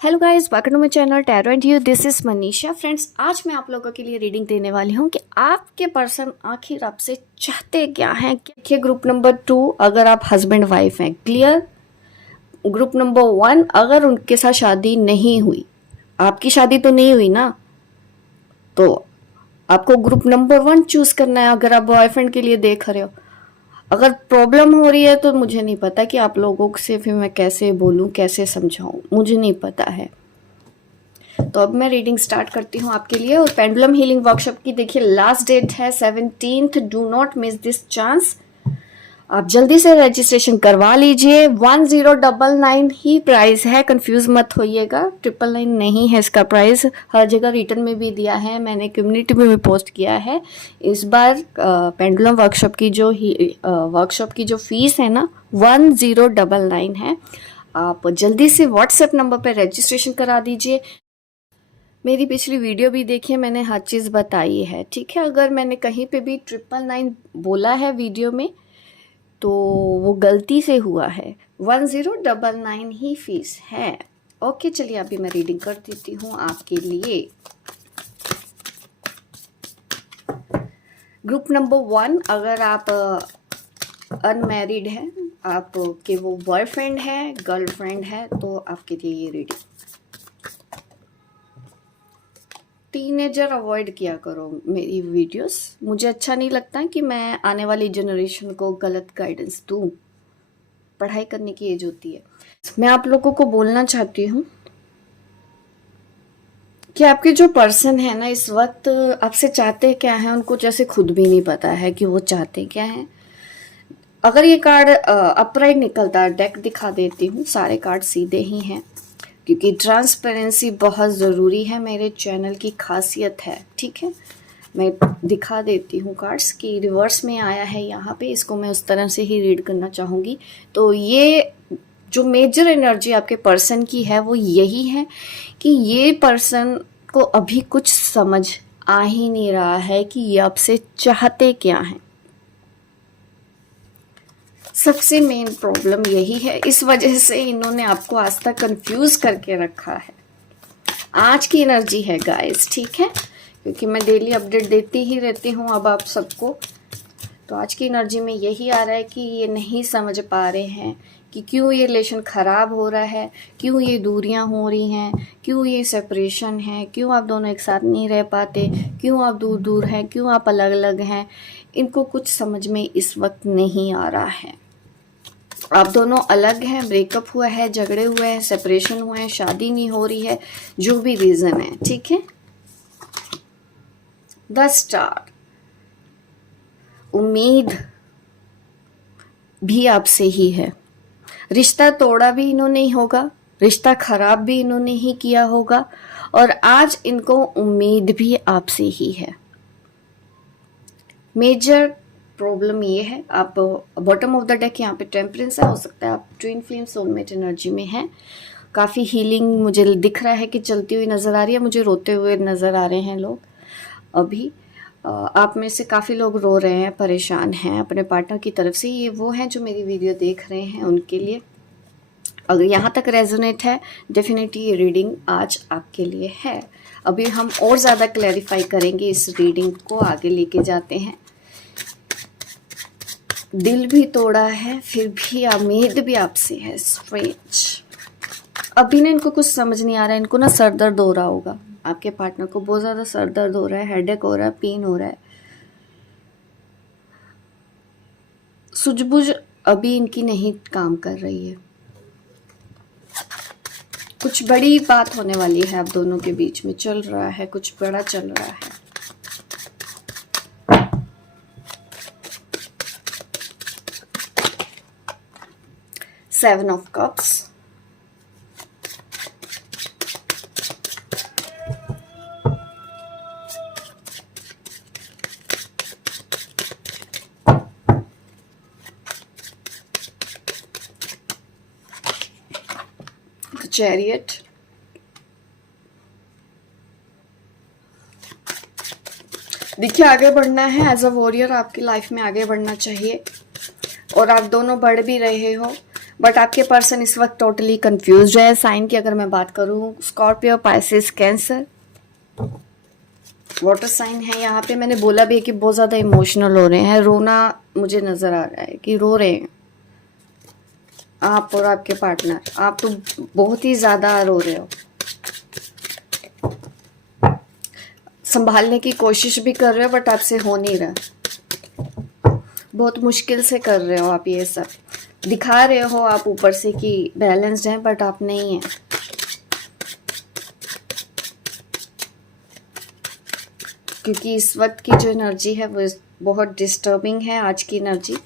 Hello guys, welcome to my channel tarot and you. This is Manisha. Friends, आज मैं आप लोगों के लिए रीडिंग देने वाली हूँ कि आपके पर्सन आखिर आपसे चाहते क्या हैं। देखिए, ग्रुप नंबर 2 अगर आप हस्बैंड वाइफ हैं, क्लियर। ग्रुप नंबर 1 अगर उनके साथ शादी नहीं हुई, आपकी शादी तो नहीं हुई ना, तो आपको ग्रुप नंबर 1 चूज करना है अगर आप बॉयफ्रेंड के लिए देख रहे हो। अगर प्रॉब्लम हो रही है तो मुझे नहीं पता कि आप लोगों से फिर मैं कैसे बोलूं, कैसे समझाऊं, मुझे नहीं पता है। तो अब मैं रीडिंग स्टार्ट करती हूँ आपके लिए। और पेंडुलम हीलिंग वर्कशॉप की देखिए लास्ट डेट है 17th। Do not miss this chance. आप जल्दी से रजिस्ट्रेशन करवा लीजिए। 1099 ही प्राइस है, कंफ्यूज मत होइएगा। 999 नहीं है इसका प्राइस। हर जगह रिटर्न में भी दिया है, मैंने कम्युनिटी में भी पोस्ट किया है। इस बार पेंडुलम वर्कशॉप की जो फीस है ना 1099 है। आप जल्दी से व्हाट्सएप नंबर पर रजिस्ट्रेशन करा दीजिए। मेरी पिछली वीडियो भी देखिए, मैंने हर चीज़ बताई है, ठीक है। अगर मैंने कहीं पे भी 999 बोला है वीडियो में तो वो गलती से हुआ है। 1099 ही फीस है। ओके, चलिए अभी मैं रीडिंग कर देती हूँ आपके लिए। ग्रुप नंबर 1 अगर आप अनमैरिड हैं, आपके वो बॉयफ्रेंड है, गर्लफ्रेंड है, तो आपके लिए ये रीडिंग। टीनेजर अवॉइड किया करो मेरी वीडियोस। मुझे अच्छा नहीं लगता कि मैं आने वाली जनरेशन को गलत गाइडेंस दूं। पढ़ाई करने की एज होती है। मैं आप लोगों को बोलना चाहती हूँ कि आपके जो पर्सन है ना इस वक्त आपसे चाहते क्या है, उनको जैसे खुद भी नहीं पता है कि वो चाहते क्या है। अगर ये कार्ड अपराइट निकलता, डेक दिखा देती हूँ, सारे कार्ड सीधे ही हैं क्योंकि ट्रांसपेरेंसी बहुत ज़रूरी है, मेरे चैनल की खासियत है, ठीक है। मैं दिखा देती हूँ कार्ड्स की रिवर्स में आया है यहाँ पे, इसको मैं उस तरह से ही रीड करना चाहूँगी। तो ये जो मेजर एनर्जी आपके पर्सन की है वो यही है कि ये पर्सन को अभी कुछ समझ आ ही नहीं रहा है कि ये आपसे चाहते क्या हैं। सबसे मेन प्रॉब्लम यही है, इस वजह से इन्होंने आपको आज तक कंफ्यूज करके रखा है। आज की एनर्जी है गाइस, ठीक है, क्योंकि मैं डेली अपडेट देती ही रहती हूँ अब आप सबको। तो आज की एनर्जी में यही आ रहा है कि ये नहीं समझ पा रहे हैं कि क्यों ये रिलेशन ख़राब हो रहा है, क्यों ये दूरियां हो रही हैं, क्यों ये सेपरेशन है, क्यों आप दोनों एक साथ नहीं रह पाते, क्यों आप दूर दूर हैं, क्यों आप अलग अलग हैं। इनको कुछ समझ में इस वक्त नहीं आ रहा है। आप दोनों अलग हैं, ब्रेकअप हुआ है, झगड़े हुए हैं, सेपरेशन हुए हैं, शादी नहीं हो रही है, जो भी रीज़न है, ठीक है। द स्टार, उम्मीद भी आपसे ही है। रिश्ता तोड़ा भी इन्होंने ही होगा, रिश्ता खराब भी इन्होंने ही किया होगा, और आज इनको उम्मीद भी आपसे ही है। मेजर प्रॉब्लम ये है, आप बॉटम ऑफ द डेक यहाँ पे टेम्परेंस है, हो सकता है आप ट्विन फ्लेम सोलमेट एनर्जी में हैं। काफ़ी हीलिंग मुझे दिख रहा है कि चलती हुई नज़र आ रही है, मुझे रोते हुए नज़र आ रहे हैं लोग अभी। आप में से काफ़ी लोग रो रहे हैं, परेशान हैं अपने पार्टनर की तरफ से। ये वो हैं जो मेरी वीडियो देख रहे हैं, उनके लिए अगर यहाँ तक रेजोनेट है, डेफिनेटली ये रीडिंग आज आपके लिए है। अभी हम और ज़्यादा क्लैरिफाई करेंगे, इस रीडिंग को आगे लेके जाते हैं। दिल भी तोड़ा है, फिर भी उम्मीद भी आपसे है। स्ट्रेंज, अभी ना इनको कुछ समझ नहीं आ रहा है, इनको ना सर दर्द हो रहा होगा, आपके पार्टनर को बहुत ज़्यादा सर दर्द हो रहा है, हेडेक हो रहा है, पेन हो रहा है। सूझबूझ अभी इनकी नहीं काम कर रही है। कुछ बड़ी बात होने वाली है, आप दोनों के बीच में चल रहा है, कुछ बड़ा चल रहा है। सेवन ऑफ कप्स, चैरियट, देखिए आगे बढ़ना है। एज अ वॉरियर आपकी लाइफ में आगे बढ़ना चाहिए, और आप दोनों बढ़ भी रहे हो। बट आपके पर्सन इस वक्त टोटली कंफ्यूज है। साइन की अगर मैं बात करूं, Scorpio, Pisces, Cancer, water sign है। यहाँ पे मैंने बोला भी है कि बहुत ज़्यादा इमोशनल हो रहे हैं, रोना मुझे नज़र आ रहा है कि रो रहे हैं आप और आपके पार्टनर। आप तो बहुत ही ज़्यादा रो रहे हो, संभालने की कोशिश भी कर रहे हो बट आपसे हो नहीं रहा, बहुत मुश्किल से कर रहे हो आप। ये सब दिखा रहे हो आप ऊपर से कि बैलेंस्ड है बट आप नहीं है। क्योंकि इस वक्त की जो एनर्जी है वो बहुत डिस्टर्बिंग है। आज की एनर्जी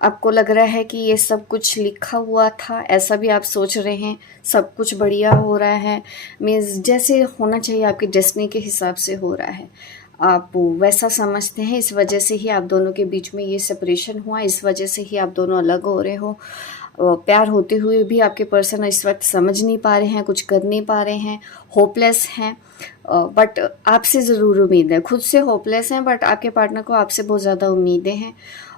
आपको लग रहा है कि ये सब कुछ लिखा हुआ था, ऐसा भी आप सोच रहे हैं। सब कुछ बढ़िया हो रहा है, मीन्स जैसे होना चाहिए आपकी डेस्टिनी के हिसाब से हो रहा है, आप वैसा समझते हैं। इस वजह से ही आप दोनों के बीच में ये सेपरेशन हुआ, इस वजह से ही आप दोनों अलग हो रहे हो। प्यार होते हुए भी आपके पर्सन इस वक्त समझ नहीं पा रहे हैं, कुछ कर नहीं पा रहे हैं, होपलेस हैं। बट आपसे ज़रूर उम्मीद है, खुद से होपलेस हैं बट आपके पार्टनर को आपसे बहुत ज़्यादा उम्मीदें हैं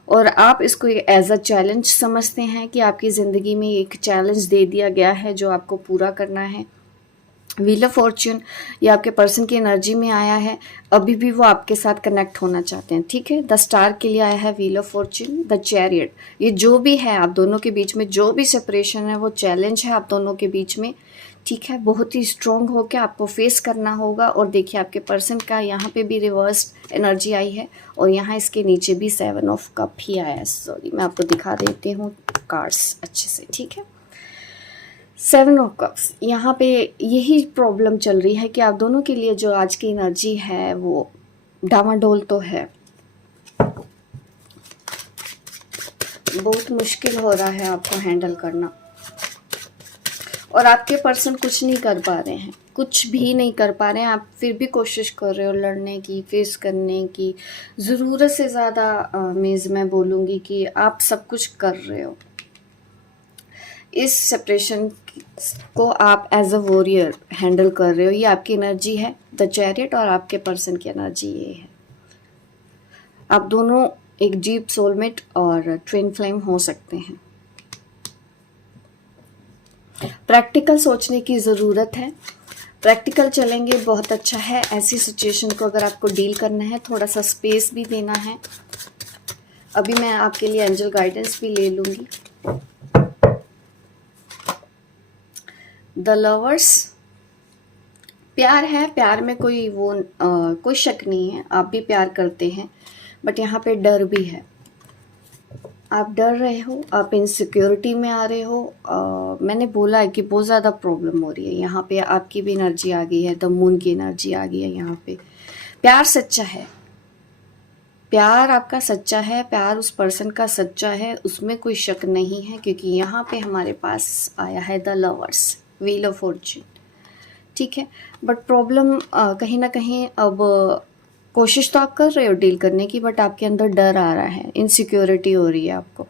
और आप इसको एज अ चैलेंज समझते हैं कि आपकी ज़िंदगी में एक चैलेंज दे दिया गया है जो आपको पूरा करना है। व्हील ऑफ फॉर्च्यून ये आपके पर्सन की एनर्जी में आया है, अभी भी वो आपके साथ कनेक्ट होना चाहते हैं, ठीक है। द स्टार के लिए आया है wheel of Fortune, the chariot. ये जो भी है आप दोनों के बीच में, जो भी सेपरेशन है वो चैलेंज है आप दोनों के बीच में, ठीक है। बहुत ही स्ट्रॉन्ग होकर आपको फेस करना होगा। और देखिए आपके पर्सन का यहाँ पे भी रिवर्स एनर्जी आई है और यहाँ इसके नीचे भी 7 ऑफ कप ही आया है। सॉरी, मैं आपको दिखा देती हूँ कार्ड्स अच्छे से, ठीक है। 7 ऑफ कप्स, यहाँ पे यही प्रॉब्लम चल रही है कि आप दोनों के लिए जो आज की एनर्जी है वो डामाडोल तो है, बहुत मुश्किल हो रहा है आपको हैंडल करना। और आपके पर्सन कुछ नहीं कर पा रहे हैं, कुछ भी नहीं कर पा रहे हैं। आप फिर भी कोशिश कर रहे हो लड़ने की, फेस करने की, ज़रूरत से ज़्यादा मैं बोलूँगी कि आप सब कुछ कर रहे हो। इस सेपरेशन को आप एज अ वॉरियर हैंडल कर रहे हो, ये आपकी एनर्जी है, द चैरियट, और आपके पर्सन की एनर्जी ये है। आप दोनों एक डीप सोलमेट और ट्विन फ्लेम हो सकते हैं। प्रैक्टिकल सोचने की ज़रूरत है, प्रैक्टिकल चलेंगे बहुत अच्छा है। ऐसी सिचुएशन को अगर आपको डील करना है, थोड़ा सा स्पेस भी देना है। अभी मैं आपके लिए एंजल गाइडेंस भी ले लूँगी। द लवर्स, प्यार है, प्यार में कोई शक नहीं है, आप भी प्यार करते हैं बट यहाँ पे डर भी है। आप डर रहे हो, आप इनसिक्योरिटी में आ रहे हो। मैंने बोला है कि बहुत ज़्यादा प्रॉब्लम हो रही है। यहाँ पे आपकी भी एनर्जी आ गई है, द मून की एनर्जी आ गई है। यहाँ पे प्यार सच्चा है, प्यार आपका सच्चा है, प्यार उस पर्सन का सच्चा है, उसमें कोई शक नहीं है। क्योंकि यहाँ पे हमारे पास आया है the lovers, wheel of Fortune, ठीक है। बट प्रॉब्लम कहीं ना कहीं, अब कोशिश तो आप कर रहे हो डील करने की बट आपके अंदर डर आ रहा है, इनसिक्योरिटी हो रही है आपको।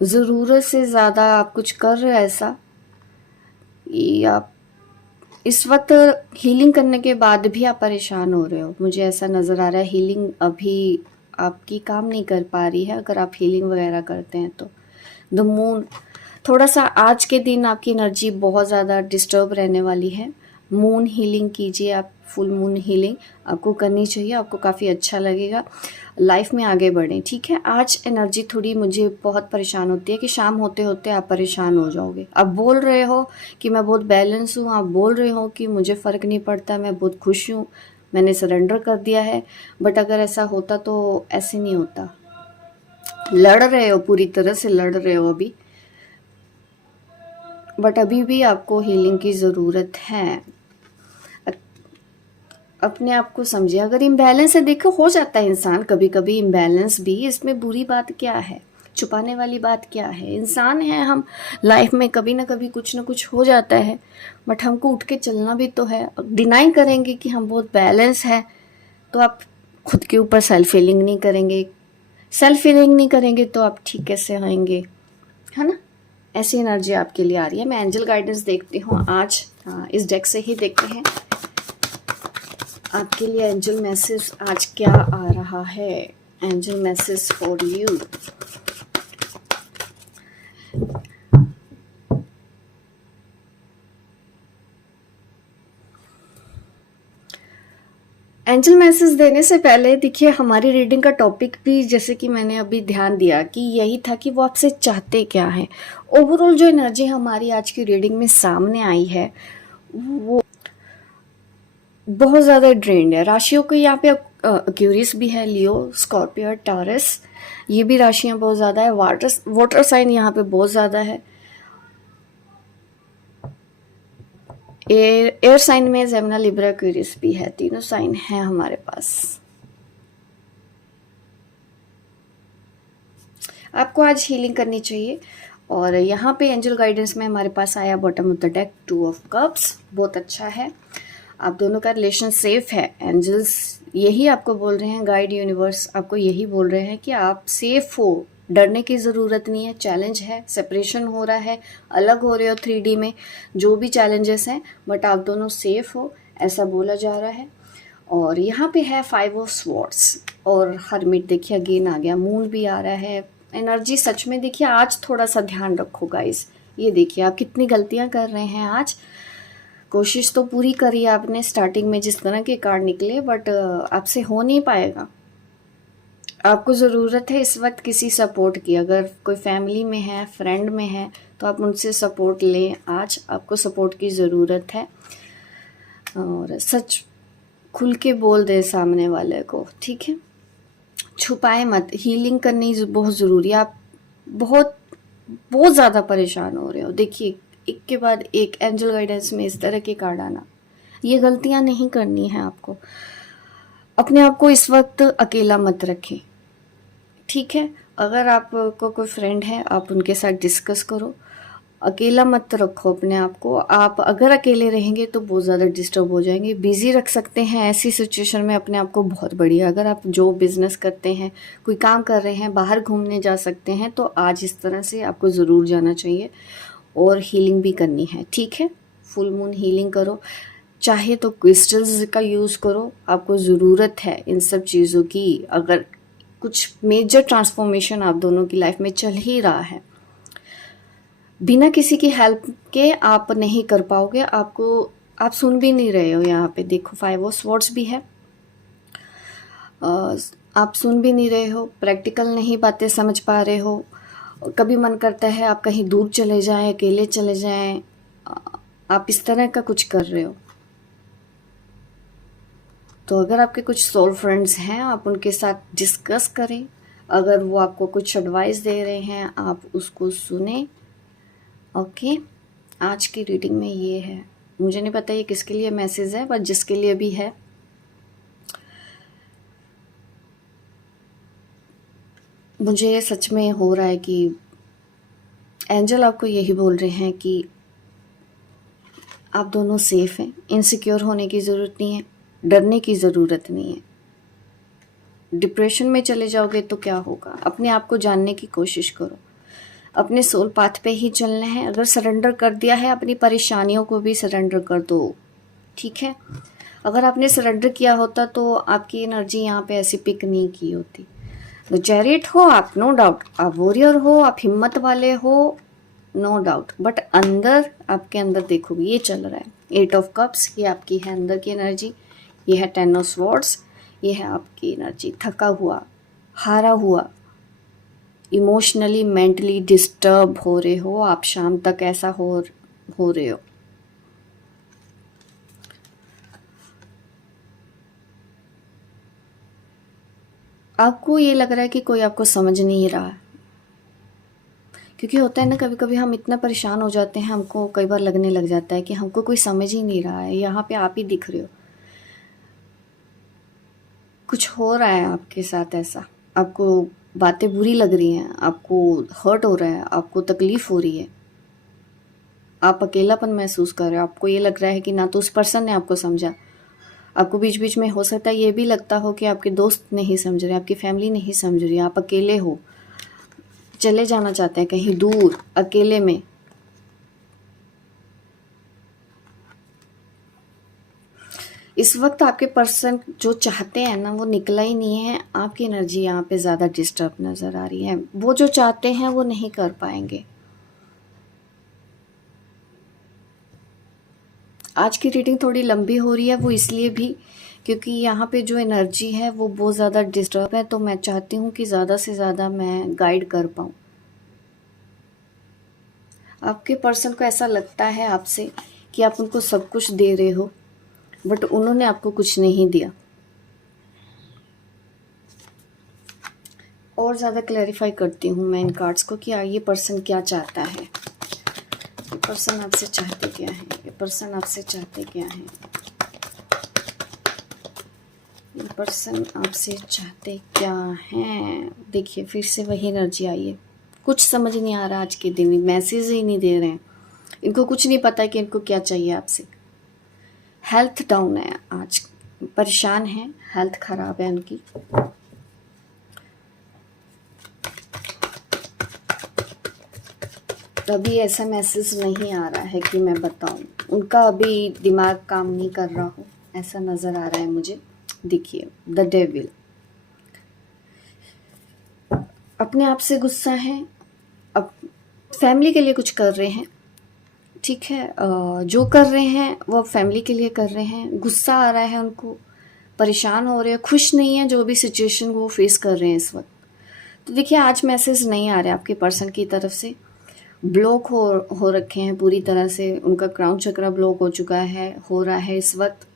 ज़रूरत से ज़्यादा आप कुछ कर रहे हो ऐसा, ये आप इस वक्त हीलिंग करने के बाद भी आप परेशान हो रहे हो, मुझे ऐसा नज़र आ रहा है। हीलिंग अभी आपकी काम नहीं कर पा रही है, अगर आप हीलिंग वगैरह करते हैं तो। द मून, थोड़ा सा आज के दिन आपकी एनर्जी बहुत ज़्यादा डिस्टर्ब रहने वाली है। मून हीलिंग कीजिए आप, फुल मून हीलिंग आपको करनी चाहिए, आपको काफ़ी अच्छा लगेगा, लाइफ में आगे बढ़ें, ठीक है। आज एनर्जी थोड़ी मुझे बहुत परेशान होती है कि शाम होते होते आप परेशान हो जाओगे। आप बोल रहे हो कि मैं बहुत बैलेंस हूँ, आप बोल रहे हो कि मुझे फ़र्क नहीं पड़ता, मैं बहुत खुश हूँ, मैंने सरेंडर कर दिया है। बट अगर ऐसा होता तो ऐसे नहीं होता। लड़ रहे हो, पूरी तरह से लड़ रहे हो अभी, बट अभी भी आपको हीलिंग की ज़रूरत है। अपने आप को समझिए, अगर इम्बैलेंस है, देखो हो जाता है इंसान कभी कभी इम्बैलेंस भी, इसमें बुरी बात क्या है, छुपाने वाली बात क्या है। इंसान है हम, लाइफ में कभी ना कभी कुछ ना कुछ हो जाता है, बट हमको उठ के चलना भी तो है। डिनाई करेंगे कि हम बहुत बैलेंस है तो आप खुद के ऊपर सेल्फ फीलिंग नहीं करेंगे, सेल्फ फीलिंग नहीं करेंगे तो आप ठीक कैसे होंगे, है ना। ऐसी एनर्जी आपके लिए आ रही है। मैं एंजल गाइडेंस देखती हूँ आज, इस डेक से ही देखते हैं आपके लिए एंजल मैसेज आज क्या आ रहा है। Angel message for you, angel message देने से पहले देखिए हमारी रीडिंग का टॉपिक भी जैसे कि मैंने अभी ध्यान दिया कि यही था कि वो आपसे चाहते क्या है। ओवरऑल जो एनर्जी हमारी आज की रीडिंग में सामने आई है वो बहुत ज़्यादा ड्रेन्ड है। राशियों को यहाँ पे एक्वेरियस भी है, लियो, स्कॉर्पियो, टॉरस, ये भी राशियाँ बहुत ज़्यादा है। वाटर साइन यहाँ पे बहुत ज़्यादा है। एयर साइन में जेमिनी, लिब्रा, एक्वेरियस भी है, तीनों साइन है हमारे पास। आपको आज हीलिंग करनी चाहिए और यहाँ पे एंजल गाइडेंस में हमारे पास आया bottom of the deck 2 of cups, बहुत अच्छा है। आप दोनों का रिलेशन सेफ है। एंजल्स यही आपको बोल रहे हैं, गाइड यूनिवर्स आपको यही बोल रहे हैं कि आप सेफ हो, डरने की ज़रूरत नहीं है। चैलेंज है, सेपरेशन हो रहा है, अलग हो रहे हो 3D में, जो भी चैलेंजेस हैं, बट आप दोनों सेफ हो ऐसा बोला जा रहा है। और यहाँ पे है 5 ऑफ स्वॉर्ड्स और हर्मिट, देखिए अगेन आ गया, मून भी आ रहा है। एनर्जी सच में देखिए आज थोड़ा सा ध्यान रखो गाइस। ये देखिए आप कितनी गलतियाँ कर रहे हैं आज। कोशिश तो पूरी करी आपने स्टार्टिंग में जिस तरह के कार्ड निकले, बट आपसे हो नहीं पाएगा। आपको ज़रूरत है इस वक्त किसी सपोर्ट की। अगर कोई फैमिली में है, फ्रेंड में है, तो आप उनसे सपोर्ट लें। आज आपको सपोर्ट की ज़रूरत है और सच खुल के बोल दे सामने वाले को, ठीक है। छुपाए मत। हीलिंग करनी बहुत ज़रूरी है। आप बहुत बहुत ज़्यादा परेशान हो रहे हो। देखिए एक के बाद एक एंजल गाइडेंस में इस तरह के कार्ड आना, ये गलतियां नहीं करनी है आपको। अपने आप को इस वक्त अकेला मत रखें, ठीक है। अगर आपको कोई फ्रेंड है आप उनके साथ डिस्कस करो, अकेला मत रखो अपने आप को। आप अगर अकेले रहेंगे तो बहुत ज़्यादा डिस्टर्ब हो जाएंगे। बिजी रख सकते हैं ऐसी सिचुएशन में अपने आप को, बहुत बढ़िया। अगर आप जो बिजनेस करते हैं, कोई काम कर रहे हैं, बाहर घूमने जा सकते हैं, तो आज इस तरह से आपको ज़रूर जाना चाहिए। और हीलिंग भी करनी है, ठीक है। फुल मून हीलिंग करो, चाहे तो क्रिस्टल्स का यूज़ करो, आपको ज़रूरत है इन सब चीज़ों की। अगर कुछ मेजर ट्रांसफॉर्मेशन आप दोनों की लाइफ में चल ही रहा है, बिना किसी की हेल्प के आप नहीं कर पाओगे। आप सुन भी नहीं रहे हो। यहाँ पे देखो 5 ऑफ स्वॉर्ड्स भी है। आप सुन भी नहीं रहे हो, प्रैक्टिकल नहीं बातें समझ पा रहे हो। कभी मन करता है आप कहीं दूर चले जाएं, अकेले चले जाएं, आप इस तरह का कुछ कर रहे हो। तो अगर आपके कुछ सोल फ्रेंड्स हैं, आप उनके साथ डिस्कस करें। अगर वो आपको कुछ एडवाइस दे रहे हैं, आप उसको सुने। ओके, आज की रीडिंग में ये है। मुझे नहीं पता ये किसके लिए मैसेज है, पर जिसके लिए भी है, मुझे सच में हो रहा है कि एंजल आपको यही बोल रहे हैं कि आप दोनों सेफ हैं। इनसिक्योर होने की ज़रूरत नहीं है, डरने की ज़रूरत नहीं है। डिप्रेशन में चले जाओगे तो क्या होगा। अपने आप को जानने की कोशिश करो, अपने सोल पाथ पे ही चलना है। अगर सरेंडर कर दिया है, अपनी परेशानियों को भी सरेंडर कर दो, ठीक है। अगर आपने सरेंडर किया होता तो आपकी एनर्जी यहाँ पे ऐसी पिक नहीं की होती। तो चैरिट हो आप, नो डाउट, आप वॉरियर हो, आप हिम्मत वाले हो, नो डाउट, बट अंदर आपके अंदर देखोगे ये चल रहा है। 8 ऑफ कप्स, ये आपकी है अंदर की एनर्जी। ये है 10 ऑफ स्वॉर्ड्स, ये है आपकी एनर्जी। थका हुआ, हारा हुआ, इमोशनली मेंटली डिस्टर्ब हो रहे हो आप, शाम तक ऐसा हो रहे हो। आपको ये लग रहा है कि कोई आपको समझ नहीं रहा है, क्योंकि होता है ना कभी कभी हम इतना परेशान हो जाते हैं, हमको कई बार लगने लग जाता है कि हमको कोई समझ ही नहीं रहा है। यहाँ पे आप ही दिख रहे हो, कुछ हो रहा है आपके साथ ऐसा, आपको बातें बुरी लग रही हैं, आपको हर्ट हो रहा है, आपको तकलीफ हो रही है, आप अकेलापन महसूस कर रहे हो। आपको ये लग रहा है कि ना तो उस पर्सन ने आपको समझा। आपको बीच बीच में हो सकता है ये भी लगता हो कि आपके दोस्त नहीं समझ रहे, आपकी फैमिली नहीं समझ रही, आप अकेले हो, चले जाना चाहते हैं कहीं दूर अकेले में। इस वक्त आपके पर्सन जो चाहते हैं ना वो निकला ही नहीं है। आपकी एनर्जी यहाँ पे ज़्यादा डिस्टर्ब नज़र आ रही है। वो जो चाहते हैं वो नहीं कर पाएंगे। आज की रीडिंग थोड़ी लंबी हो रही है, वो इसलिए भी क्योंकि यहाँ पे जो एनर्जी है वो बहुत ज़्यादा डिस्टर्ब है, तो मैं चाहती हूँ कि ज़्यादा से ज़्यादा मैं गाइड कर पाऊँ। आपके पर्सन को ऐसा लगता है आपसे कि आप उनको सब कुछ दे रहे हो, बट उन्होंने आपको कुछ नहीं दिया। और ज़्यादा क्लैरिफाई करती हूँ मैं इन कार्ड्स को कि ये पर्सन क्या चाहता है। ये पर्सन आपसे चाहते क्या है, ये पर्सन आपसे चाहते क्या है, ये पर्सन आपसे चाहते क्या हैं। देखिए फिर से वही एनर्जी आई है। कुछ समझ नहीं आ रहा आज के दिन, मैसेज ही नहीं दे रहे हैं। इनको कुछ नहीं पता कि इनको क्या चाहिए आपसे। हेल्थ डाउन है आज, परेशान है, हेल्थ खराब है उनकी। अभी ऐसा मैसेज नहीं आ रहा है कि मैं बताऊं, उनका अभी दिमाग काम नहीं कर रहा हो, ऐसा नज़र आ रहा है मुझे। देखिए द डेविल अपने आप से गुस्सा है, अब फैमिली के लिए कुछ कर रहे हैं, ठीक है। जो कर रहे हैं वो फैमिली के लिए कर रहे हैं। गुस्सा आ रहा है उनको, परेशान हो रहे हैं, खुश नहीं है जो भी सिचुएशन वो फेस कर रहे हैं इस वक्त। तो देखिए आज मैसेज नहीं आ रहे आपके पर्सन की तरफ से। ब्लॉक हो रखे हैं पूरी तरह से, उनका क्राउन चक्र ब्लॉक हो चुका है, हो रहा है इस वक्त।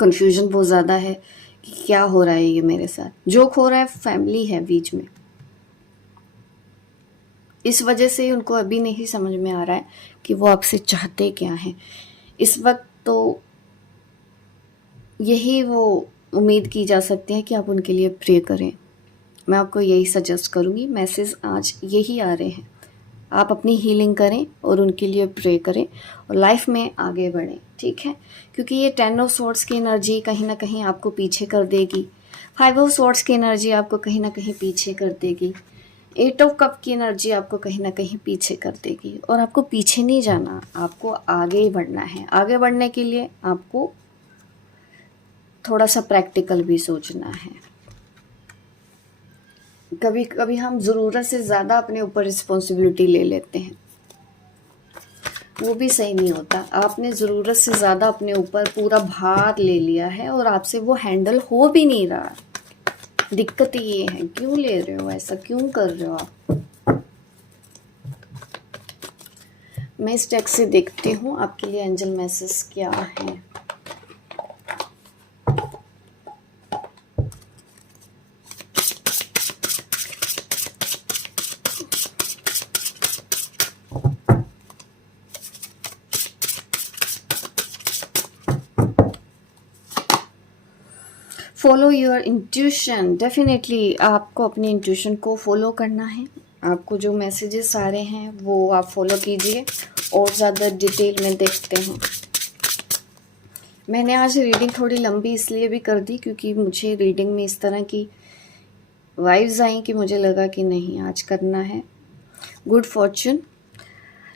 कन्फ्यूजन बहुत ज़्यादा है कि क्या हो रहा है ये मेरे साथ। जो हो रहा है फैमिली है बीच में, इस वजह से उनको अभी नहीं समझ में आ रहा है कि वो आपसे चाहते क्या हैं इस वक्त। तो यही वो उम्मीद की जा सकती है कि आप उनके लिए प्रे करें। मैं आपको यही सजेस्ट करूँगी, मैसेज आज यही आ रहे हैं। आप अपनी हीलिंग करें और उनके लिए प्रे करें और लाइफ में आगे बढ़ें, ठीक है। क्योंकि ये 10 ऑफ स्वॉर्ड्स की एनर्जी कहीं ना कहीं आपको पीछे कर देगी। 5 ऑफ स्वॉर्ड्स की एनर्जी आपको कहीं ना कहीं पीछे कर देगी। 8 ऑफ कप की एनर्जी आपको कहीं ना कहीं पीछे कर देगी। और आपको पीछे नहीं जाना, आपको आगे ही बढ़ना है। आगे बढ़ने के लिए आपको थोड़ा सा प्रैक्टिकल भी सोचना है। कभी कभी हम ज़रूरत से ज़्यादा अपने ऊपर रिस्पॉन्सिबिलिटी ले लेते हैं, वो भी सही नहीं होता। आपने ज़रूरत से ज़्यादा अपने ऊपर पूरा भार ले लिया है और आपसे वो हैंडल हो भी नहीं रहा। दिक्कत ये है, क्यों ले रहे हो, ऐसा क्यों कर रहे हो आप। मैं इस डेक से देखती हूँ आपके लिए एंजल मैसेज क्या है। Follow your intuition. डेफिनेटली आपको अपनी इंट्यूशन को फॉलो करना है। आपको जो मैसेजेस आ रहे हैं वो आप फॉलो कीजिए। और ज़्यादा डिटेल में देखते हैं। मैंने आज रीडिंग थोड़ी लंबी इसलिए भी कर दी क्योंकि मुझे रीडिंग में इस तरह की वाइब्स आई कि मुझे लगा कि नहीं आज करना है। गुड फॉर्चून,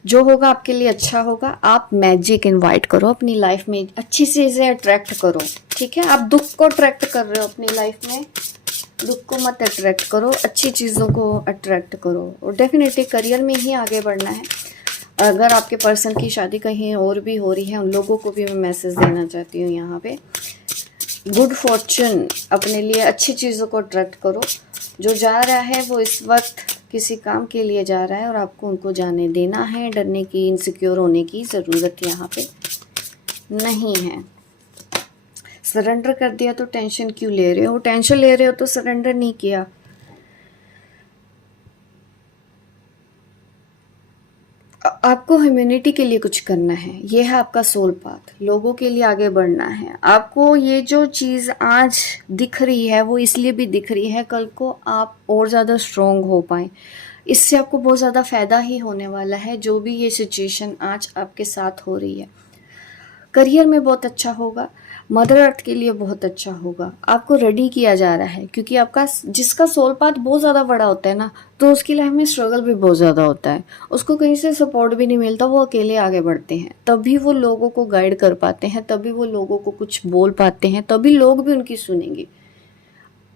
जो होगा आपके लिए अच्छा होगा। आप मैजिक इनवाइट करो अपनी लाइफ में, अच्छी चीज़ें अट्रैक्ट करो, ठीक है। आप दुख को अट्रैक्ट कर रहे हो अपनी लाइफ में, दुख को मत अट्रैक्ट करो, अच्छी चीज़ों को अट्रैक्ट करो। और डेफिनेटली करियर में ही आगे बढ़ना है। अगर आपके पर्सन की शादी कहीं और भी हो रही है, उन लोगों को भी मैं मैसेज देना चाहती हूँ यहाँ पे। गुड फॉर्चून, अपने लिए अच्छी चीज़ों को अट्रैक्ट करो। जो जा रहा है वो इस वक्त किसी काम के लिए जा रहा है और आपको उनको जाने देना है। डरने की, इनसिक्योर होने की ज़रूरत यहाँ पे नहीं है। सरेंडर कर दिया तो टेंशन क्यों ले रहे हो, टेंशन ले रहे हो तो सरेंडर नहीं किया। आपको ह्यूमैनिटी के लिए कुछ करना है, ये है आपका सोल पाथ। लोगों के लिए आगे बढ़ना है आपको। ये जो चीज़ आज दिख रही है वो इसलिए भी दिख रही है, कल को आप और ज़्यादा स्ट्रोंग हो पाएँ। इससे आपको बहुत ज़्यादा फ़ायदा ही होने वाला है, जो भी ये सिचुएशन आज आपके साथ हो रही है। करियर में बहुत अच्छा होगा, मदर अर्थ के लिए बहुत अच्छा होगा। आपको रेडी किया जा रहा है क्योंकि आपका जिसका सोल पाथ बहुत ज़्यादा बड़ा होता है ना, तो उसकी लाइफ में स्ट्रगल भी बहुत ज़्यादा होता है। उसको कहीं से सपोर्ट भी नहीं मिलता, वो अकेले आगे बढ़ते हैं, तभी वो लोगों को गाइड कर पाते हैं, तभी वो लोगों को कुछ बोल पाते हैं, तभी लोग भी उनकी सुनेंगे।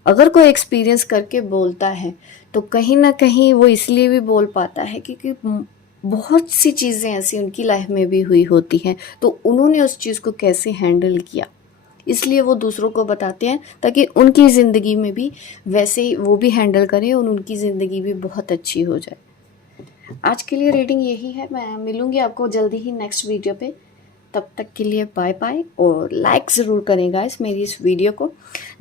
अगर कोई एक्सपीरियंस करके बोलता है तो कहीं ना कहीं वो इसलिए भी बोल पाता है क्योंकि बहुत सी चीज़ें ऐसी उनकी लाइफ में भी हुई होती हैं, तो उन्होंने उस चीज़ को कैसे हैंडल किया, इसलिए वो दूसरों को बताते हैं ताकि उनकी ज़िंदगी में भी वैसे ही वो भी हैंडल करें और उनकी ज़िंदगी भी बहुत अच्छी हो जाए। आज के लिए रीडिंग यही है। मैं मिलूँगी आपको जल्दी ही नेक्स्ट वीडियो पे। तब तक के लिए बाय बाय और लाइक ज़रूर करें गाइस मेरी इस वीडियो को।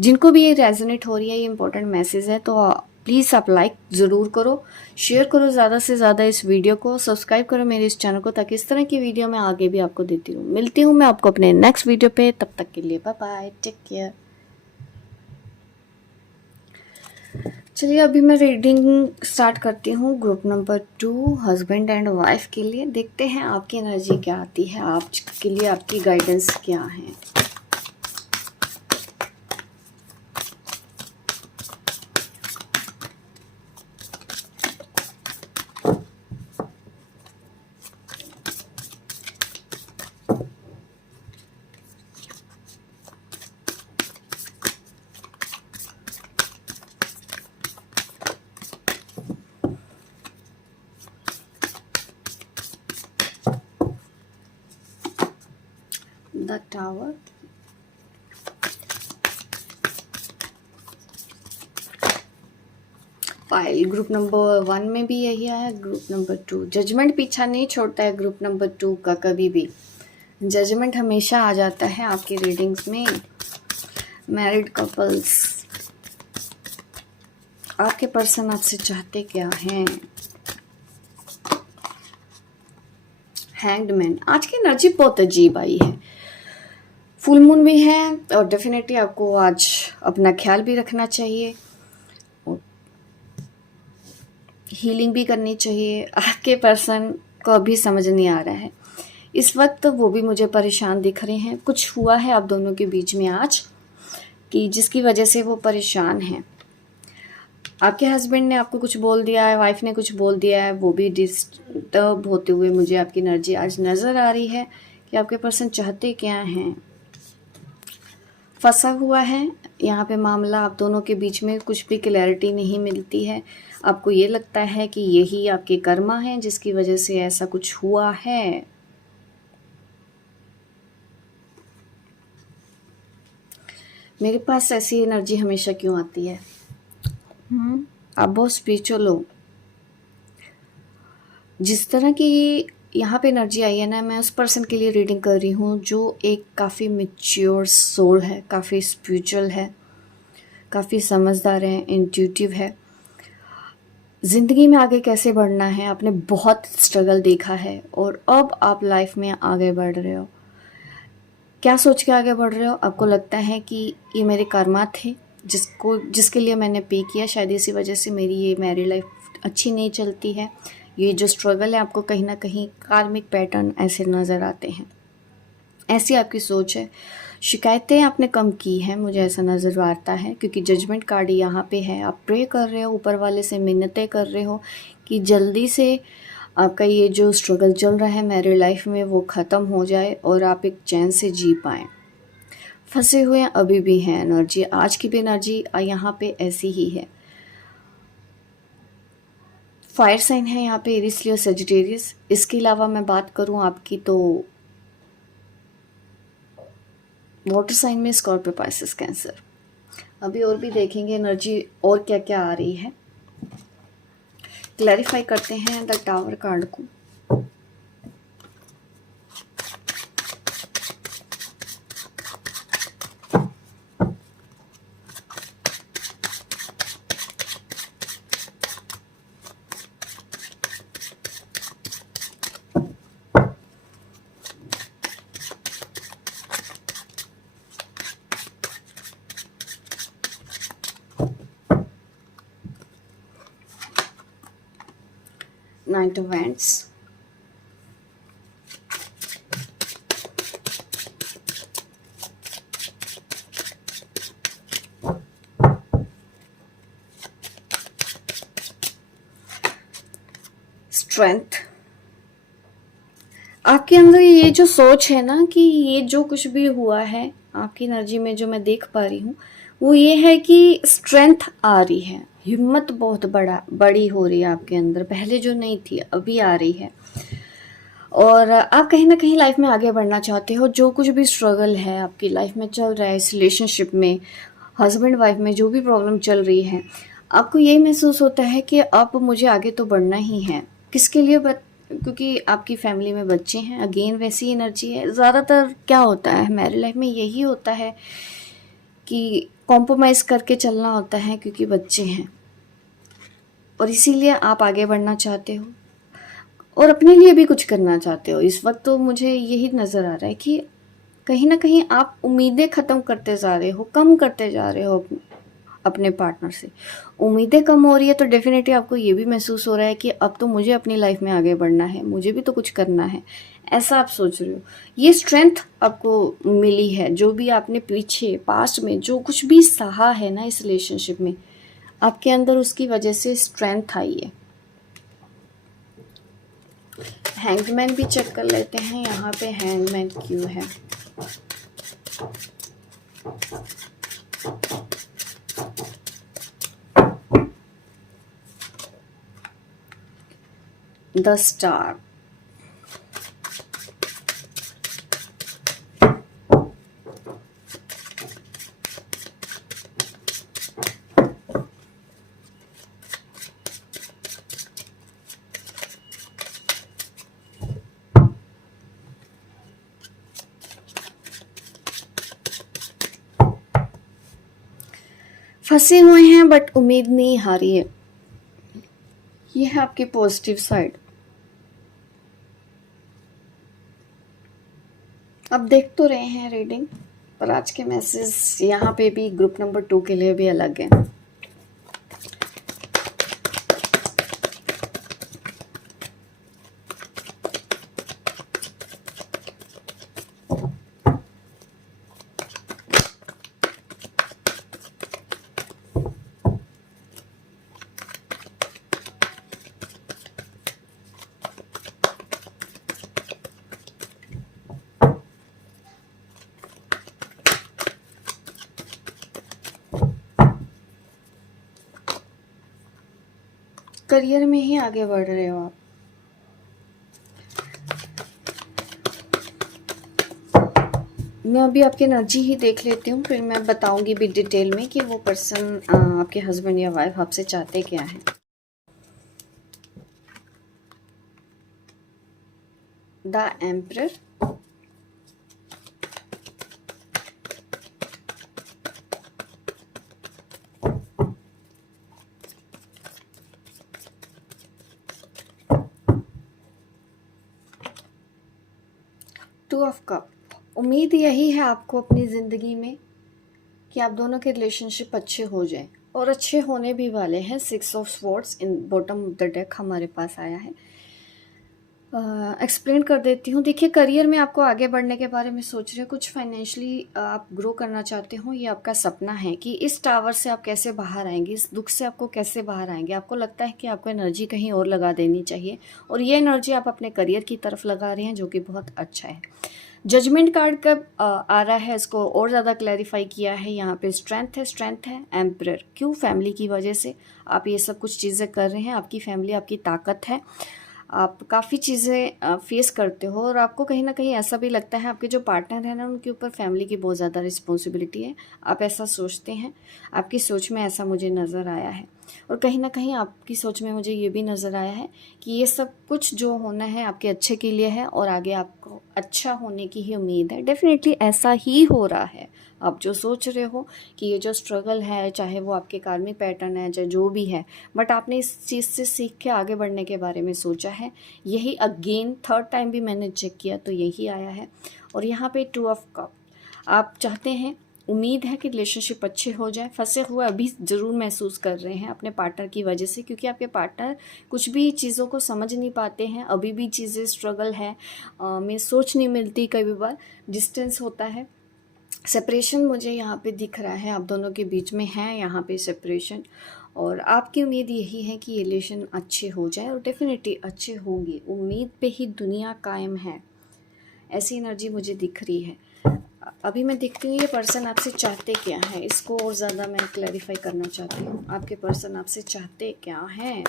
जिनको भी ये रेजोनेट हो रही है, ये इंपॉर्टेंट मैसेज है, तो प्लीज़ आप लाइक ज़रूर करो, शेयर करो ज़्यादा से ज़्यादा इस वीडियो को, सब्सक्राइब करो मेरे इस चैनल को ताकि इस तरह की वीडियो मैं आगे भी आपको देती हूँ। मिलती हूँ मैं आपको अपने नेक्स्ट वीडियो पे। तब तक के लिए बाय बाय, टेक केयर। चलिए अभी मैं रीडिंग स्टार्ट करती हूँ group number 2 husband and wife के लिए। देखते हैं आपकी एनर्जी क्या आती है, आपके लिए आपकी गाइडेंस क्या है। The tower, file group number 1 में भी यही आया। ग्रुप नंबर 2 जजमेंट पीछा नहीं छोड़ता है ग्रुप नंबर 2 का कभी भी। जजमेंट हमेशा आ जाता है आपकी रीडिंग्स में। मैरिड कपल्स, आपके पर्सन आपसे चाहते क्या हैं। हैंग्ड मैन, आज की एनर्जी बहुत अजीब आई है। फुल मून भी है और डेफिनेटली आपको आज अपना ख्याल भी रखना चाहिए, हीलिंग भी करनी चाहिए। आपके पर्सन को अभी समझ नहीं आ रहा है इस वक्त, वो भी मुझे परेशान दिख रहे हैं। कुछ हुआ है आप दोनों के बीच में आज कि जिसकी वजह से वो परेशान हैं। आपके हस्बैंड ने आपको कुछ बोल दिया है, वाइफ ने कुछ बोल दिया है, वो भी डिस्टर्ब होते हुए मुझे आपकी एनर्जी आज नज़र आ रही है कि आपके पर्सन चाहते क्या हैं। फंसा हुआ है यहाँ पे मामला, आप दोनों के बीच में कुछ भी क्लैरिटी नहीं मिलती है। आपको ये लगता है कि यही आपके कर्मा हैं जिसकी वजह से ऐसा कुछ हुआ है। मेरे पास ऐसी एनर्जी हमेशा क्यों आती है? आप बहुत स्पिरिचुअल हो। जिस तरह की यहाँ पे एनर्जी आई है ना, मैं उस पर्सन के लिए रीडिंग कर रही हूँ जो एक काफ़ी मैच्योर सोल है, काफ़ी स्पिरिचुअल है, काफ़ी समझदार है, इंट्यूटिव है। ज़िंदगी में आगे कैसे बढ़ना है आपने बहुत स्ट्रगल देखा है और अब आप लाइफ में आगे बढ़ रहे हो। क्या सोच के आगे बढ़ रहे हो? आपको लगता है कि ये मेरे कर्मा थे जिसके लिए मैंने पे किया, शायद इसी वजह से मेरी ये मैरिड लाइफ अच्छी नहीं चलती है। ये जो स्ट्रगल है आपको कहीं ना कहीं कार्मिक पैटर्न ऐसे नज़र आते हैं, ऐसी आपकी सोच है। शिकायतें आपने कम की हैं, मुझे ऐसा नज़र आता है, क्योंकि जजमेंट कार्ड यहाँ पे है। आप प्रे कर रहे हो, ऊपर वाले से मिन्नतें कर रहे हो कि जल्दी से आपका ये जो स्ट्रगल चल रहा है मैरिड लाइफ में वो ख़त्म हो जाए और आप एक चैन से जी पाएँ। फंसे हुए अभी भी हैं एनर्जी, आज की भी एनर्जी यहाँ पे ऐसी ही है। फायर साइन है यहाँ पे एरिस, लियो, सेजिटेरियस। इसके अलावा मैं बात करूँ आपकी तो वाटर साइन में स्कॉर्पियो, पाइसेस, कैंसर। अभी और भी देखेंगे एनर्जी और क्या क्या आ रही है। क्लैरिफाई करते हैं द टावर कार्ड को। Night of wands, strength. आपके अंदर ये जो सोच है ना कि ये जो कुछ भी हुआ है आपकी एनर्जी में जो मैं देख पा रही हूँ वो ये है कि स्ट्रेंथ आ रही है, हिम्मत बहुत बड़ी हो रही है आपके अंदर, पहले जो नहीं थी अभी आ रही है। और आप कहीं ना कहीं लाइफ में आगे बढ़ना चाहते हो। जो कुछ भी स्ट्रगल है आपकी लाइफ में चल रहा है, इस रिलेशनशिप में, हस्बैंड वाइफ में जो भी प्रॉब्लम चल रही है, आपको यही महसूस होता है कि अब मुझे आगे तो बढ़ना ही है। किसके लिए? क्योंकि आपकी फैमिली में बच्चे हैं। अगेन वैसी एनर्जी है। ज़्यादातर क्या होता है हमारी लाइफ में, यही होता है कि कॉम्प्रोमाइज़ करके चलना होता है क्योंकि बच्चे हैं, और इसीलिए आप आगे बढ़ना चाहते हो और अपने लिए भी कुछ करना चाहते हो। इस वक्त तो मुझे यही नज़र आ रहा है कि कहीं ना कहीं आप उम्मीदें ख़त्म करते जा रहे हो, कम करते जा रहे हो अपने पार्टनर से। उम्मीदें कम हो रही है तो डेफिनेटली आपको ये भी महसूस हो रहा है कि अब तो मुझे अपनी लाइफ में आगे बढ़ना है, मुझे भी तो कुछ करना है, ऐसा आप सोच रहे हो। ये स्ट्रेंथ आपको मिली है। जो भी आपने पीछे पास्ट में जो कुछ भी सहा है ना इस रिलेशनशिप में, आपके अंदर उसकी वजह से स्ट्रेंथ आई है। हैंगमैन भी चेक कर लेते हैं यहाँ पे, हैंगमैन क्यों है। द स्टार, फंसे हुए हैं बट उम्मीद नहीं हारी है। ये है आपकी पॉजिटिव साइड। अब देख तो रहे हैं रीडिंग, पर आज के मैसेज यहाँ पे भी ग्रुप नंबर 2 के लिए भी अलग है। करियर में ही आगे बढ़ रहे हो आप। मैं अभी आपकी एनर्जी ही देख लेती हूँ, फिर मैं बताऊंगी भी डिटेल में कि वो पर्सन आपके हस्बैंड या वाइफ आपसे चाहते क्या है। The emperor, two of cup. उम्मीद यही है आपको अपनी ज़िंदगी में कि आप दोनों के रिलेशनशिप अच्छे हो जाएं, और अच्छे होने भी वाले हैं। 6 of swords in bottom of the deck हमारे पास आया है। एक्सप्लेन कर देती हूँ। देखिए, करियर में आपको आगे बढ़ने के बारे में सोच रहे हो, कुछ फाइनेंशियली आप ग्रो करना चाहते हो। ये आपका सपना है कि इस टावर से आप कैसे बाहर आएंगे, इस दुख से आपको कैसे बाहर आएंगे। आपको लगता है कि आपको एनर्जी कहीं और लगा देनी चाहिए, और ये एनर्जी आप अपने करियर की तरफ लगा रहे हैं, जो कि बहुत अच्छा है। जजमेंट कार्ड कब आ रहा है, इसको और ज़्यादा क्लैरिफाई किया है। यहाँ पे स्ट्रेंथ है, स्ट्रेंथ है। एम्परर, क्यों? फैमिली की वजह से आप ये सब कुछ चीज़ें कर रहे हैं। आपकी फैमिली आपकी ताकत है। आप काफ़ी चीज़ें फेस करते हो, और आपको कहीं ना कहीं ऐसा भी लगता है आपके जो पार्टनर हैं ना, उनके ऊपर फैमिली की बहुत ज़्यादा रिस्पॉन्सिबिलिटी है। आप ऐसा सोचते हैं, आपकी सोच में ऐसा मुझे नज़र आया है। और कहीं ना कहीं आपकी सोच में मुझे ये भी नज़र आया है कि ये सब कुछ जो होना है आपके अच्छे के लिए है, और आगे आपको अच्छा होने की ही उम्मीद है। डेफिनेटली ऐसा ही हो रहा है। आप जो सोच रहे हो कि ये जो स्ट्रगल है, चाहे वो आपके कार्मिक पैटर्न है, चाहे जो भी है, बट आपने इस चीज़ से सीख के आगे बढ़ने के बारे में सोचा है। यही अगेन थर्ड टाइम भी मैंने चेक किया तो यही आया है। और यहाँ पे 2 ऑफ कप, आप चाहते हैं, उम्मीद है कि रिलेशनशिप अच्छे हो जाए। फंसे हुए अभी ज़रूर महसूस कर रहे हैं अपने पार्टनर की वजह से, क्योंकि आपके पार्टनर कुछ भी चीज़ों को समझ नहीं पाते हैं। अभी भी चीज़ें स्ट्रगल है, में सोच नहीं मिलती, कई बार डिस्टेंस होता है। सेपरेशन मुझे यहाँ पे दिख रहा है, आप दोनों के बीच में है यहाँ पे सेपरेशन। और आपकी उम्मीद यही है कि ये रिलेशन अच्छे हो जाए, और डेफिनेटली अच्छे होंगे। उम्मीद पे ही दुनिया कायम है, ऐसी एनर्जी मुझे दिख रही है। अभी मैं देखती हूँ ये पर्सन आपसे चाहते क्या है, इसको और ज़्यादा मैं क्लैरिफाई करना चाहती हूँ। आपके पर्सन आपसे चाहते क्या हैं?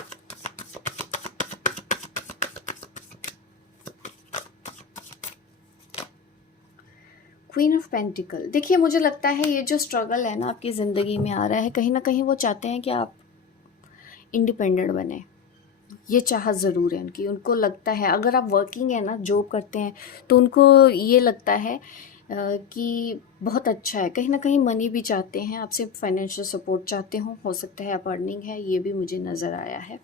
क्वीन ऑफ पेंटिकल, देखिए मुझे लगता है ये जो स्ट्रगल है ना आपकी ज़िंदगी में आ रहा है, कहीं ना कहीं वो चाहते हैं कि आप इंडिपेंडेंट बने। ये चाहत ज़रूर है उनकी, उनको लगता है अगर आप वर्किंग है ना, जॉब करते हैं, तो उनको ये लगता है कि बहुत अच्छा है। कहीं ना कहीं मनी भी चाहते हैं आपसे, फाइनेंशियल सपोर्ट चाहते हो सकता है आप अर्निंग है, ये भी मुझे नज़र आया है।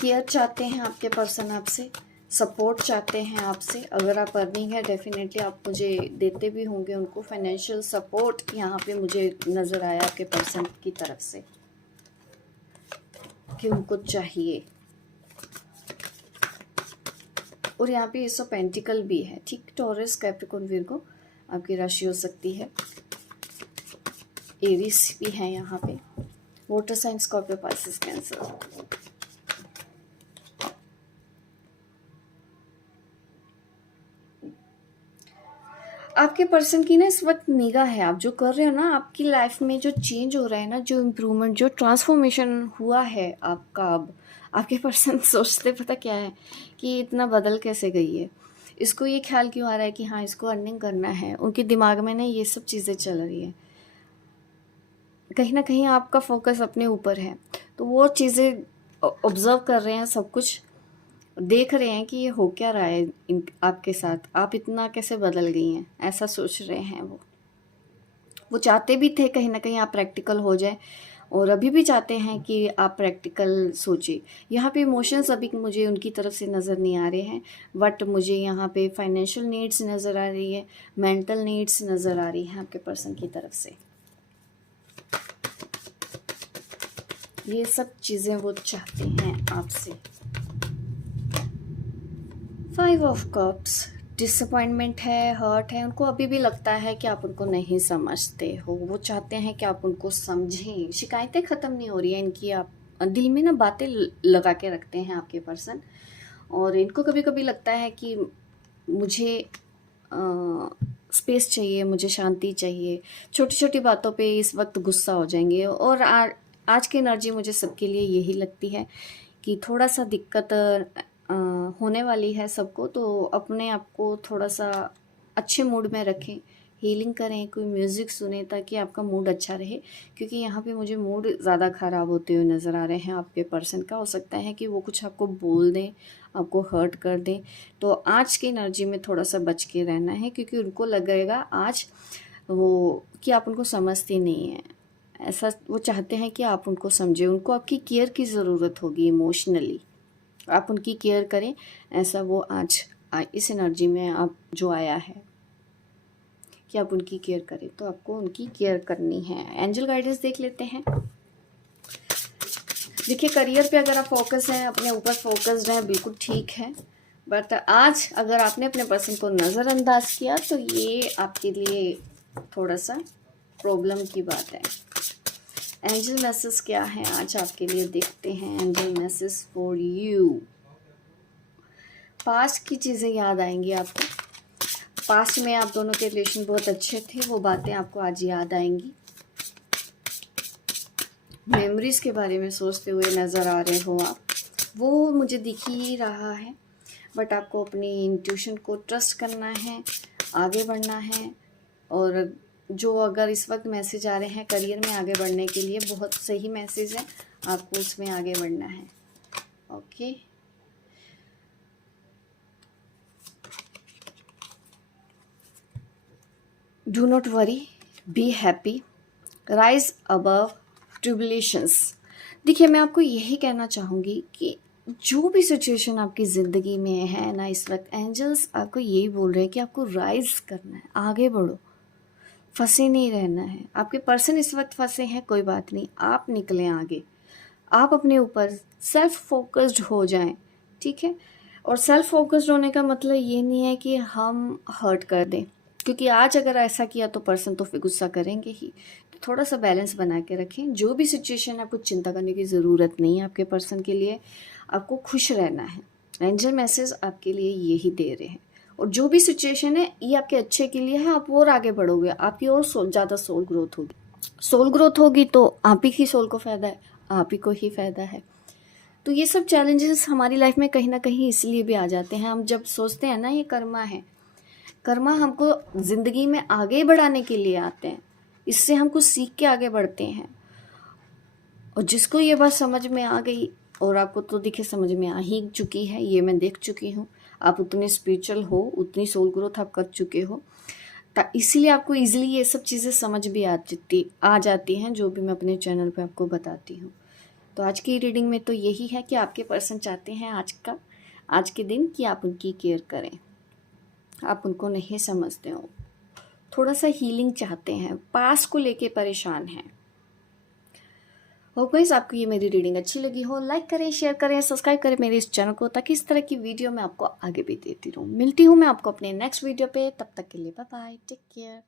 केयर चाहते हैं आपके पर्सन आपसे, सपोर्ट चाहते हैं आपसे। अगर आप अर्निंग है डेफिनेटली आप मुझे देते भी होंगे उनको फाइनेंशियल सपोर्ट, यहाँ पे मुझे नज़र आया आपके पर्सन की तरफ से कि उनको चाहिए। और यहाँ पे एस ऑफ पेंटिकल भी है, ठीक। टॉरस, कैप्रिकॉर्न, विर्गो आपकी राशि हो सकती है। एरिस भी है यहाँ पे। Water sign, Scorpio, Pisces, Cancer. आपके पर्सन की ना इस वक्त निगाह है, आप जो कर रहे हो ना, आपकी लाइफ में जो चेंज हो रहा है ना, जो इम्प्रूवमेंट, जो ट्रांसफॉर्मेशन हुआ है आपका, अब आपके पर्सन सोचते पता क्या है कि इतना बदल कैसे गई है, इसको ये ख्याल क्यों आ रहा है कि हाँ इसको अर्निंग करना है। उनके दिमाग में ना ये सब चीज़ें चल रही है। कहीं ना कहीं आपका फोकस अपने ऊपर है, तो वो चीज़ें ऑब्जर्व कर रहे हैं, सब कुछ देख रहे हैं कि ये हो क्या रहा है आपके साथ, आप इतना कैसे बदल गई हैं, ऐसा सोच रहे हैं वो चाहते भी थे कहीं ना कहीं आप प्रैक्टिकल हो जाए, और अभी भी चाहते हैं कि आप प्रैक्टिकल सोचिए। यहाँ पे इमोशंस अभी मुझे उनकी तरफ से नज़र नहीं आ रहे हैं, बट मुझे यहाँ पे फाइनेंशियल नीड्स नज़र आ रही है, मेंटल नीड्स नज़र आ रही हैं आपके पर्सन की तरफ से। ये सब चीज़ें वो चाहते हैं आपसे। 5 ऑफ कप्स, डिसअपॉइंटमेंट है, हर्ट है, उनको अभी भी लगता है कि आप उनको नहीं समझते हो। वो चाहते हैं कि आप उनको समझें। शिकायतें ख़त्म नहीं हो रही हैं इनकी, आप दिल में ना बातें लगा के रखते हैं आपके पर्सन, और इनको कभी कभी लगता है कि मुझे स्पेस चाहिए, मुझे शांति चाहिए। छोटी छोटी बातों पे इस वक्त गुस्सा हो जाएंगे, और आज की एनर्जी मुझे सबके लिए यही लगती है कि थोड़ा सा दिक्कत होने वाली है सबको, तो अपने आप को थोड़ा सा अच्छे मूड में रखें, हीलिंग करें, कोई म्यूज़िक सुने ताकि आपका मूड अच्छा रहे। क्योंकि यहाँ पे मुझे मूड ज़्यादा ख़राब होते हुए नज़र आ रहे हैं आपके पर्सन का। हो सकता है कि वो कुछ आपको बोल दें, आपको हर्ट कर दें, तो आज की एनर्जी में थोड़ा सा बच के रहना है, क्योंकि उनको लगेगा आज वो कि आप उनको समझती नहीं हैं। ऐसा वो चाहते हैं कि आप उनको समझें, उनको आपकी केयर की ज़रूरत होगी, इमोशनली आप उनकी केयर करें। ऐसा वो आज इस एनर्जी में आप जो आया है कि आप उनकी केयर करें, तो आपको उनकी केयर करनी है। एंजल गाइडेंस देख लेते हैं। देखिए करियर पे अगर आप फोकस हैं, अपने ऊपर फोकस्ड हैं, बिल्कुल ठीक है, बट आज अगर आपने अपने पर्सन को नज़रअंदाज किया तो ये आपके लिए थोड़ा सा प्रॉब्लम की बात है। एंजल मैसेज क्या है आज आपके लिए, देखते हैं। Angel message for you. Past की चीज़ें याद आएंगी आपको। पास्ट में आप दोनों के रिलेशन बहुत अच्छे थे, वो बातें आपको आज याद आएंगी। मेमोरीज के बारे में सोचते हुए नज़र आ रहे हो आप, वो मुझे दिख ही रहा है, बट आपको अपनी इंट्यूशन को ट्रस्ट करना है, आगे बढ़ना है। और जो अगर इस वक्त मैसेज आ रहे हैं करियर में आगे बढ़ने के लिए, बहुत सही मैसेज है, आपको उसमें आगे बढ़ना है। Okay, do not worry, be happy, rise above tribulations. देखिए मैं आपको यही कहना चाहूँगी कि जो भी सिचुएशन आपकी ज़िंदगी में है ना इस वक्त, एंजल्स आपको यही बोल रहे हैं कि आपको राइज करना है, आगे बढ़ो, फंसे नहीं रहना है। आपके पर्सन इस वक्त फंसे हैं, कोई बात नहीं, आप निकलें आगे, आप अपने ऊपर सेल्फ फोकस्ड हो जाएं, ठीक है। और सेल्फ फोकस्ड होने का मतलब ये नहीं है कि हम हर्ट कर दें, क्योंकि आज अगर ऐसा किया तो पर्सन तो फिर गुस्सा करेंगे ही। तो थोड़ा सा बैलेंस बना के रखें। जो भी सिचुएशन है, कुछ चिंता करने की ज़रूरत नहीं है आपके पर्सन के लिए, आपको खुश रहना है। एंजल मैसेज आपके लिए यही दे रहे हैं। और जो भी सिचुएशन है ये आपके अच्छे के लिए है, आप और आगे बढ़ोगे, आपकी और ज़्यादा सोल ग्रोथ होगी। सोल ग्रोथ होगी तो आप ही की सोल को फ़ायदा है, आप ही को ही फ़ायदा है। तो ये सब चैलेंजेस हमारी लाइफ में कहीं ना कहीं इसलिए भी आ जाते हैं। हम जब सोचते हैं ना ये कर्मा है, कर्मा हमको ज़िंदगी में आगे बढ़ाने के लिए आते हैं, इससे हम कुछ सीख के आगे बढ़ते हैं। और जिसको ये बात समझ में आ गई, और आपको तो दिखे समझ में आ ही चुकी है, ये मैं देख चुकी हूँ, आप उतने स्पिरिचुअल हो, उतनी सोल ग्रोथ आप कर चुके हो, इसीलिए आपको इजीली ये सब चीज़ें समझ भी आ जाती हैं जो भी मैं अपने चैनल पे आपको बताती हूँ। तो आज की रीडिंग में तो यही है कि आपके पर्सन चाहते हैं आज के दिन कि आप उनकी केयर करें, आप उनको नहीं समझते हो, थोड़ा सा हीलिंग चाहते हैं, पास को लेके परेशान हैं। होप गाइस आपको ये मेरी रीडिंग अच्छी लगी हो, लाइक करें, शेयर करें, सब्सक्राइब करें मेरे इस चैनल को, ताकि इस तरह की वीडियो मैं आपको आगे भी देती रहूँ। मिलती हूँ मैं आपको अपने नेक्स्ट वीडियो पे, तब तक के लिए बाय बाय, टेक केयर।